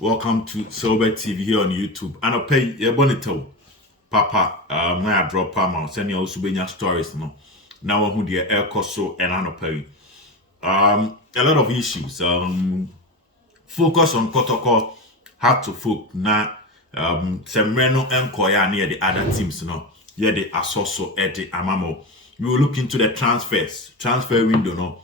Welcome to Obed TV here on YouTube. And I'll pay your bonito, Papa. I drop Pama, send you also be stories. No, now who the air so and I pay. A lot of issues. Focus on KOTOKO. Had to focus now. Semreno and Koya near the other teams. No, yeah, the Asoso Eti Amamo. We will look into the transfer window. No,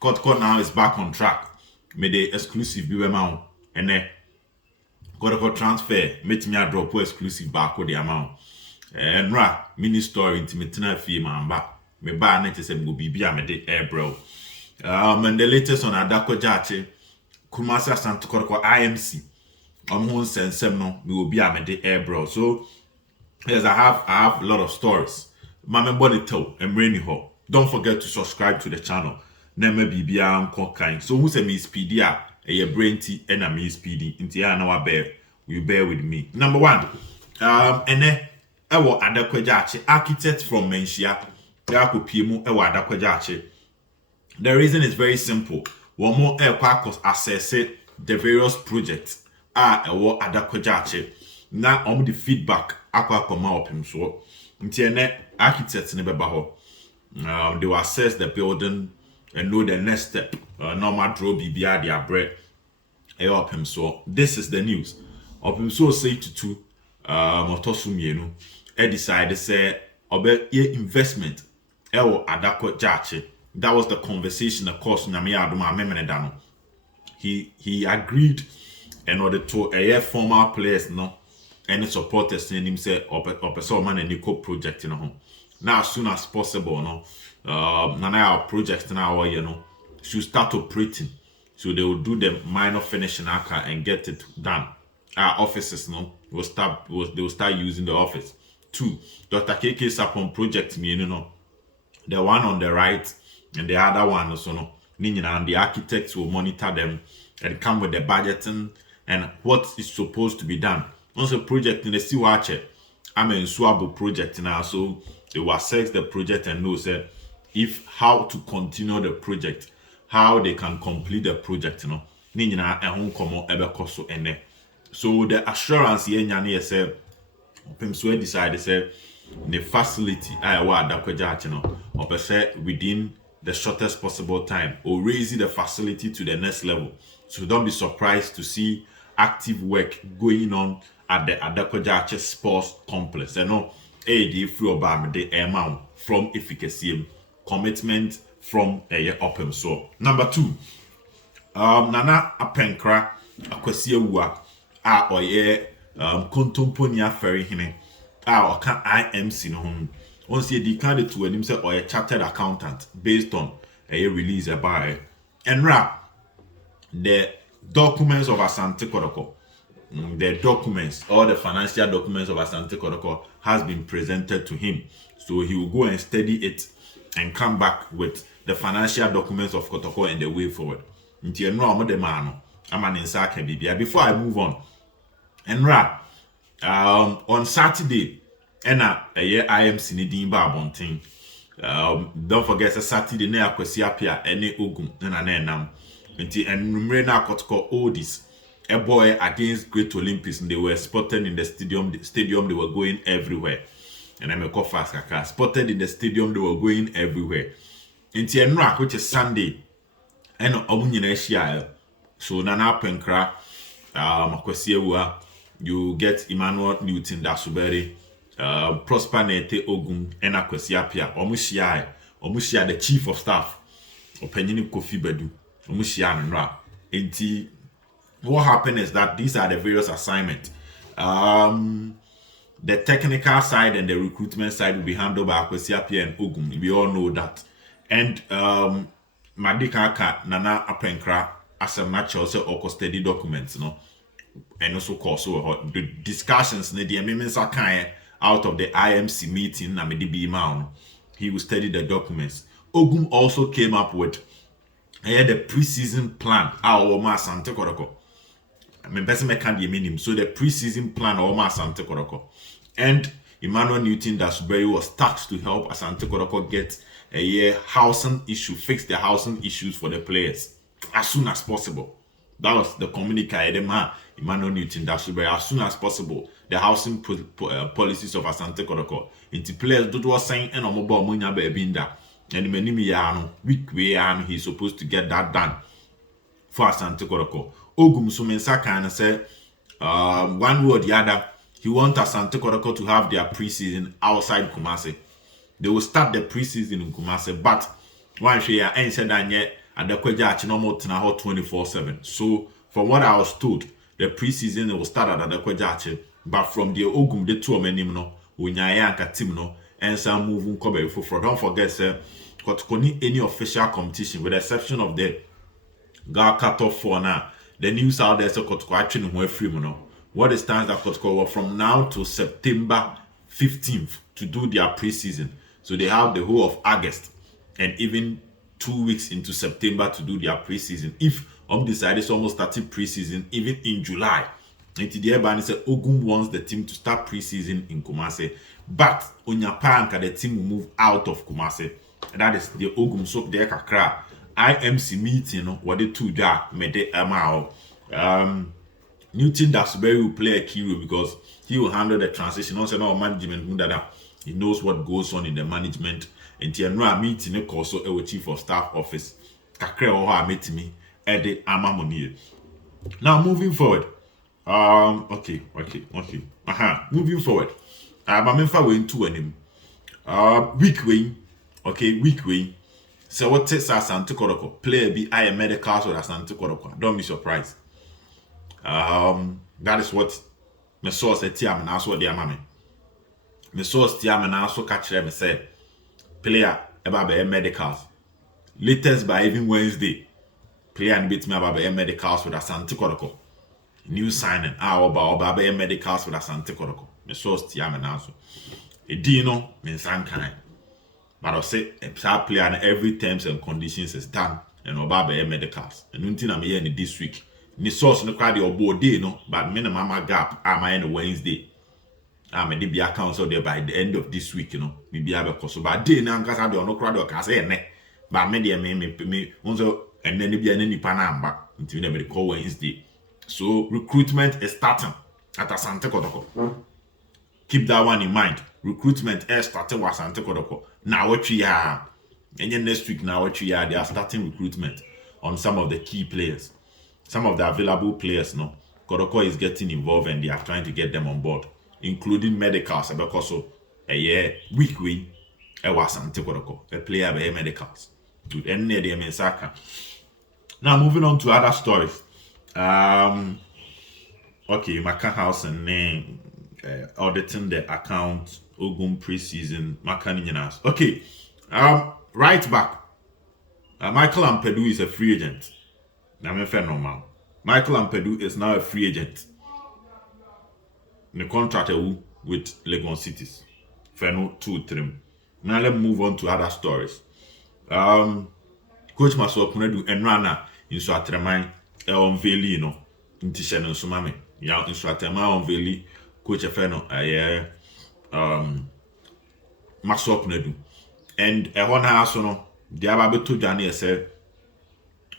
KOTOKO now is back on track. May the exclusive be amount and then KOTOKO transfer make me a drop exclusive back with the amount and mini story intimate fee man back me buy net is go be a me de air bro. And the latest on Adako Jache Kumasa Santo KOTOKO IMC who send some no we will be a me de air bro. So yes, I have a lot of stories. Mama body tell and rainy ho. Don't forget to subscribe to the channel. Name be kind. So who say me speedy a brain tea and a me speedy into now bear you bear with me. Number one, and then ewo adakwajache architect from Menshia Yaku Pimu ewo adakwajache. The reason is very simple. One more aircraft assess the various projects are ewo adakwajache. Now the feedback aqua come up him so internet architects in the they will assess the building and know the next step. Normal draw BBR their bread. Help him so. This is the news. Of him so say to Motosumienu. Decided say Obed investment. Adako Jache. That was the conversation. Of course, he agreed in order to a former players no any supporters send him say Ope man and Nico project in a home. Now as soon as possible, no. Our project now, should start operating. So they will do the minor finishing and get it done. Our offices, they will start using the office. 2, Dr. KK Sapon project me, the one on the right and the other one also, and the architects will monitor them and come with the budgeting and what is supposed to be done. Also, project in the Siwache, I'm a Swabo project now, so they will assess the project and know say if how to continue the project, how they can complete the project, So the assurance here say Pimswe decided say the facility within the shortest possible time or raising the facility to the next level. So don't be surprised to see active work going on at the Adakojache Sports Complex. The amount from efficacy, commitment from a open so. Number 2, Nana Apenkra Akwasiewua oye Kontomponia Ferry hine oka IMC no hon. Once he declared to him say a chartered accountant based on a release by and the documents of Asante KOTOKO. The documents, all the financial documents of Asante KOTOKO has been presented to him. So he will go and study it and come back with the financial documents of KOTOKO and the way forward. Before I move on, and on Saturday, IMC needing Babonting. Don't forget Saturday near Kwesiapia any Ogun and Numrena KOTOKO oldies. A boy against Great Olympics, and they were spotted in the stadium. They were going everywhere. And I'm a call fast spotted in the stadium, they were going everywhere. In Tienra, which is Sunday, and Omunyan. So Nana Penkra, Makwasiewua, you get Emmanuel Newton Dasuberi, Prosper Nete Ogun, and Akwasiapia, Omushia, the chief of staff, Openyini Kofi Bedu, Omushia and Ra. What happened is that these are the various assignments. The technical side and the recruitment side will be handled by Akwasiapia and Ogun. We all know that. And Madikaka Nana Apenkra as a match also or study documents, and also course the discussions, the amendments are kind out of the IMC meeting. He will study the documents. Ogun also came up with the preseason plan. Asante KOTOKO. So the preseason plan Asante KOTOKO. And Emmanuel Newton Dasbury was tasked to help Asante KOTOKO get a housing issue, fix the housing issues for the players as soon as possible. That was the communique. Emmanuel Newton Dashibere, as soon as possible, the housing policies of Asante Kotoko. Into players do was saying and mobile munya bebinda. And many yano week way and he's supposed to get that done for Asante Kotoko. Ogum Sumensa kind of said one word the other. He wants Asante Kotoko to have their preseason outside Kumasi. They will start the preseason in Kumasi, but one share ain't said that yet at the Kweja normal 24/7. So from what I was told, the preseason will start at the Kweja, but from the Ogum the two men no Unyayanka team no and some moving cover for don't forget sir Kotoko need any official competition with the exception of the Gal cutoff for now. The news out there so Kotoko actually no free no. What it stands that Kotoko from now to September 15th to do their preseason. So they have the whole of August and even 2 weeks into September to do their preseason. If decided almost starting preseason even in July. And the Bani said Ogum wants the team to start preseason in Kumasi, but Onyapanka the team will move out of Kumasi. And that is the Ogum soap there kakra. IMC meeting what the two da made amao. Newton Dasbury will play a key role because he will handle the transition. Also, now management he knows what goes on in the management. And Tianra meeting also a chief of staff office. Kakre or meet me at the Amamoni. Now moving forward. Okay. Moving forward. I'm in two and him. Week wing. So what takes Asante Kotoko? Player be I medicals with Asante Kotoko. Don't be surprised. That is what my source at Tiam and also their mammy. My source Tiam and also catch them say player about medicals. Latest by even Wednesday. Player and beat me about medicals with Asante Kotoko. New signing about medicals with Asante Kotoko. My source Tiam and also. A dino means some kind. But I'll say a player and every terms and conditions is done and about medicals. And nothing I'm here in this week. Ni source no crowd your board day no, but minimum gap am I on Wednesday. I'm a DB account so there by the end of this week, maybe have a cost. But day now because I don't know crowd or can say ne. But media me also and then be any panamba until never call Wednesday. So recruitment is starting at Asante Kotoko. Keep that one in mind. Recruitment is starting with Asante Kotoko. Now what we are, and then next week now what we are, they are starting recruitment on some of the key players. Some of the available players, Kotoko is getting involved and they are trying to get them on board, including medicals. Because a week we was Asante Kotoko, a player by medicals. Good, and near the Mensaka. Now moving on to other stories. Okay, Maka House and name auditing the account Ogum preseason Makanianas. Okay, right back. Michael Ampedu is a free agent. Normal. Michael Ampedu is now a free agent. The contract with Legon Cities. Feno 2-3. Now let's move on to other stories. Coach Masokunedu and Rana in Suatreman on Veli, in Tishan and Sumame. Ya in Suatreman on Veli, Coach Feno, Masokunedu. And a one house, the Ababetu Jani said.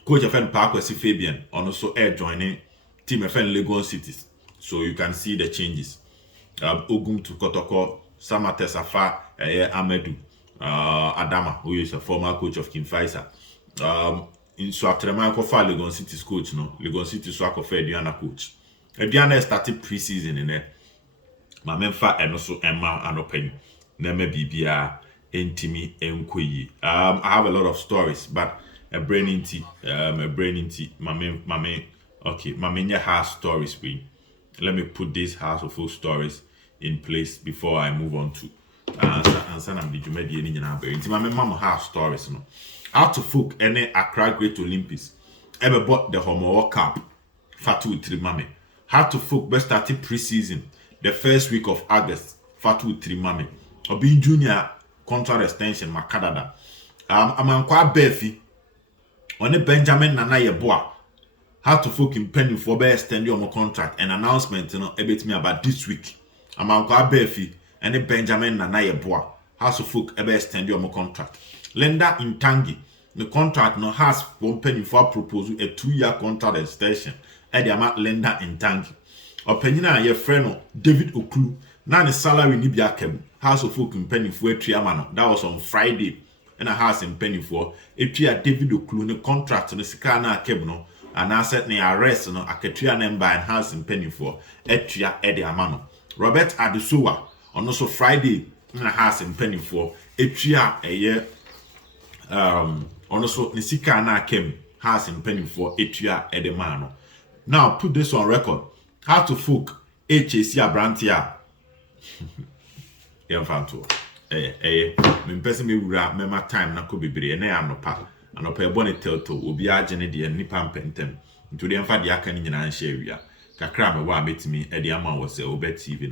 Coach FN Parkwesi Fabian and also air joining Team FN Legon Cities. So you can see the changes. Ogum to Kotoko, Samate Safa, Amedu, Adama, who is a former coach of Kim Faisa. In Swatrema Kofa Legon City's coach, Legon City Swako Diana coach. Diana started preseason in there. Mamemfa and also Emma and Open. Neme BBR, Entimi, Enkweyi. I have a lot of stories, but a brain into mame has stories for you. Let me put these house of full stories in place before I move on to answer and the Jumedi in into my mama has stories how to folk any Accra Great Olympics ever bought the Homo Cup Fatu Trimame how to folk best started preseason the first week of August Fatu Trimame Obi Junior contract extension Makadada Amankwa Befi on a Benjamin Nana Yeboah, how to folk in pending for be extend your contract and announcement, about me about this week. Amanko Befi and a Benjamin Nana Yeboah, how to folk ever extend your contract. Lenda in Tangi, the contract no has one penny for proposal a 2-year contract extension at the amount lender in tank. Opinion your friend David Oklu. Now the salary ni bia kem House of Folk in penny for a triamano. That was on Friday. And a house in penny for a tria David Oklu the contract on the Sikana Kebno and I said ne arrest no aketria number and house in penny for a tria Eddie Amano. Robert Adusowa on also Friday in a house in penny for a tria a year on also the Sikana Kem house in penny for a tria Eddie Mano. Now put this on record. House of Folk HAC Abrantia. Yanfanto. Me person me wura mema time na ko bebre na ya nopa anopa e bone telto obi agene de nipa mpentem nto de mfa de aka ni nyina nhye awia kakra me wa metimi e de ama wo se Obed TV